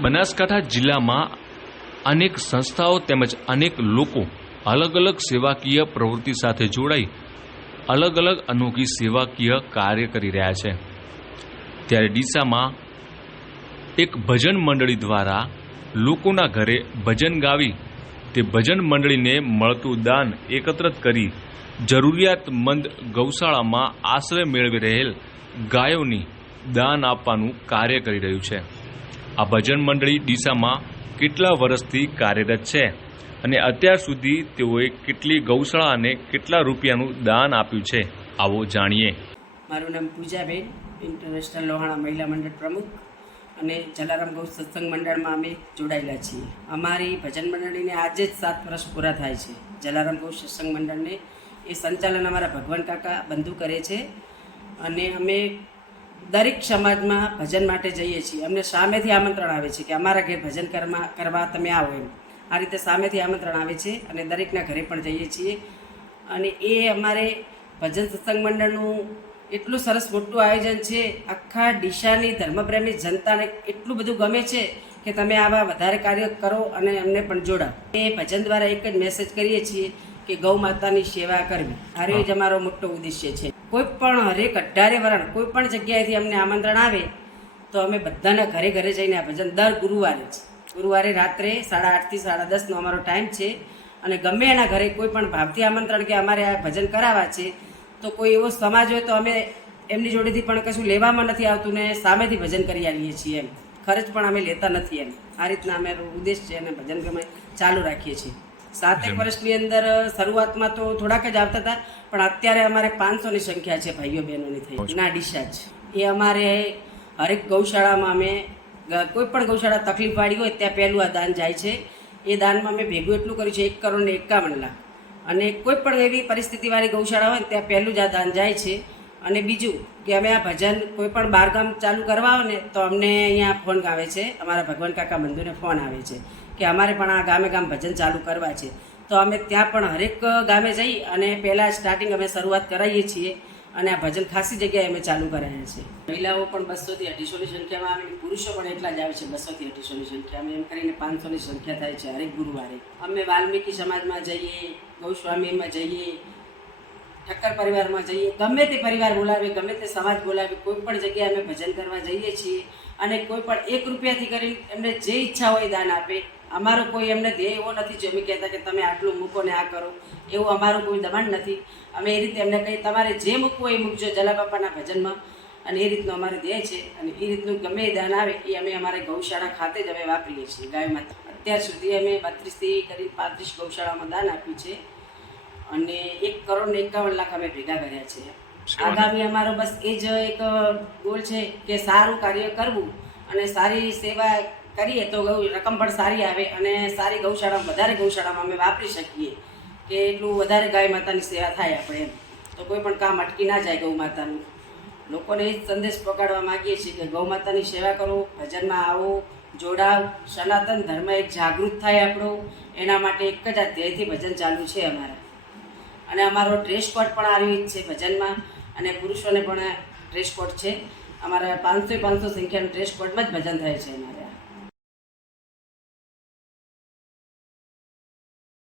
બનાસકાંઠા જિલ્લામાં અનેક સંસ્થાઓ તેમજ અનેક લોકો અલગ અલગ સેવાકીય પ્રવૃત્તિ સાથે જોડાઈ અલગ અલગ અનોખી સેવાકીય કાર્ય કરી રહ્યા છે. ત્યારે ડીસામાં એક ભજન મંડળી દ્વારા લોકોના ઘરે ભજન ગાવી તે ભજન મંડળીને મળતું દાન એકત્રિત કરી જરૂરિયાતમંદ ગૌશાળામાં આશ્રય મેળવી રહેલ ગાયોની દાન આપવાનું કાર્ય કરી રહ્યું છે. આ ભજન મંડળી ડીસામાં કેટલા વર્ષથી કાર્યરત છે? અને અત્યાર સુધી તેઓએ કેટલી ગૌશાળા અને કેટલા રૂપિયાનું દાન આપ્યું છે? આવો જાણીએ. મારું નામ પૂજાબેન ઇન્ટરનેશનલ લોહાણા મહિલા મંડળ પ્રમુખ અને જલારામ ગૌ સત્સંગ મંડળમાં અમે જોડાયેલા છીએ. અમારી ભજન મંડળીને આજે જ સાત વર્ષ પૂરા થાય છે. જલારામ ગૌ સત્સંગ મંડળને એ સંચાલન અમારા ભગવાન કાકા બંધુ કરે છે. અને અમે દરેક સમાજમાં ભજન માટે જઈએ છીએ. અમને સામેથી આમંત્રણ આવે છે કે અમારા ઘેર ભજન કરવા કરવા તમે આવો એમ. આ રીતે સામેથી આમંત્રણ આવે છે અને દરેકના ઘરે પણ જઈએ છીએ. અને એ અમારે ભજન સત્સંગ મંડળનું એટલું સરસ મોટું આયોજન છે. આખા ડીશાની ધર્મપ્રેમી જનતાને એટલું બધું ગમે છે કે તમે આવા વધારે કાર્ય કરો અને અમને પણ જોડાવ. એ ભજન દ્વારા એક જ મેસેજ કરીએ છીએ કે ગૌ માતાની સેવા કરવી. અરે જ અમારો મોટો ઉદ્દેશ્ય છે. કોઈ પણ હરેક અઢારે વરણ કોઈ પણ જગ્યાએથી અમને આમંત્રણ આવે તો અમે બધાના ઘરે ઘરે જઈને આ ભજન દર ગુરુવારે જ. ગુરુવારે રાત્રે સાડા આઠથી સાડા દસનો અમારો ટાઈમ છે. અને ગમે એના ઘરે કોઈ પણ ભાવથી આમંત્રણ કે અમારે આ ભજન કરાવવા છે તો કોઈ એવો સમાજ હોય તો અમે એમની જોડેથી પણ કશું લેવામાં નથી આવતું ને સામેથી ભજન કરી આવીએ છીએ એમ. ખર્ચ પણ અમે લેતા નથી એમ. આ રીતના અમે ઉદ્દેશ છે અને ભજન અમે ચાલુ રાખીએ છીએ. સાતેક વર્ષની અંદર શરૂઆતમાં તો થોડાક જ આવતા હતા પણ અત્યારે અમારે પાંચસોની સંખ્યા છે ભાઈઓ બહેનોની થઈ. ના ડિસ્ચાર્જ એ અમારે હરેક ગૌશાળામાં અમે કોઈ પણ ગૌશાળા તકલીફવાળી હોય ત્યાં પહેલું આ દાન જાય છે. એ દાનમાં અમે ભેગું એટલું કર્યું છે એક કરોડ ને એકાવન લાખ. અને કોઈ પણ એવી પરિસ્થિતિવાળી ગૌશાળા હોય ત્યાં પહેલું જ આ દાન જાય છે. અને બીજું કે અમે આ ભજન કોઈ પણ બારગામ ચાલુ કરવા આવે ને, તો અમને અહીંયા ફોન આવે છે. અમારા ભગવાન કાકા બંધુને ફોન આવે છે કે અમારે પણ આ ગામે ગામ ભજન ચાલુ કરવા છે. તો અમે ત્યાં પણ હરેક ગામે જઈ અને પહેલાં સ્ટાર્ટિંગ અમે શરૂઆત કરાવીએ છીએ અને આ ભજન ખાસી જગ્યાએ અમે ચાલુ કરાયા છે. મહિલાઓ પણ બસોથી અઢીસોની સંખ્યામાં આવે પુરુષો પણ એટલા જ આવે છે બસોથી અઢીસોની સંખ્યામાં એમ કરીને પાંચસોની સંખ્યા થાય છે હરેક ગુરુવારે. અમે વાલ્મીકી સમાજમાં જઈએ, ગૌસ્વામીમાં જઈએ ઠક્કર પરિવારમાં જઈએ, ગમે તે પરિવાર બોલાવે, ગમે તે સમાજ બોલાવે, કોઈ પણ જગ્યાએ અમે ભજન કરવા જઈએ છીએ અને કોઈ પણ એક રૂપિયાથી કરી એમને જે ઈચ્છા હોય દાન આપે. અમારો કોઈ એમને ધ્યેય એવો નથી જે અમે કહેતા કે તમે આટલું મૂકો ને આ કરો, એવું અમારું કોઈ દબાણ નથી. અમે એ રીતે એમને કહી તમારે જે મૂકવું એ મૂકજો જલાબાપાના ભજનમાં. અને એ રીતનું અમારે ધ્યેય છે અને એ રીતનું ગમે એ દાન આવે એ અમે અમારે ગૌશાળા ખાતે જ અમે વાપરીએ છીએ. ગાય અત્યાર સુધી અમે બત્રીસથી કરી પાંત્રીસ ગૌશાળામાં દાન આપ્યું છે. અને એક કરોડ ને એકાવન લાખ અમે ભેગા કર્યા છે. આગામી અમારો બસ એ જ એક ગોલ છે કે સારું કાર્ય કરવું અને સારી સેવા કરીએ તો ગૌ રકમ પણ સારી આવે અને સારી ગૌશાળા વધારે ગૌશાળામાં અમે વાપરી શકીએ કે એટલું વધારે ગાય માતાની સેવા થાય આપણે એમ. તો કોઈ પણ કામ અટકી ના જાય ગૌ માતાનું. લોકોને એ જ સંદેશ પકડવા માંગીએ છીએ કે ગૌ માતાની સેવા કરો ભજનમાં આવો જોડાવ સનાતન ધર્મ એક જાગૃત થાય આપણો. એના માટે એક જ આ ધ્યેયથી ભજન ચાલુ છે અમારા. અને અમારો ડ્રેસ કોડ પણ આવી જ છે ભજનમાં. અને પુરુષોને પણ ડ્રેસ કોડ છે. અમારા પાંચસો પાંચસો સંખ્યાના ડ્રેસ કોડમાં જ ભજન થાય છે અમારે.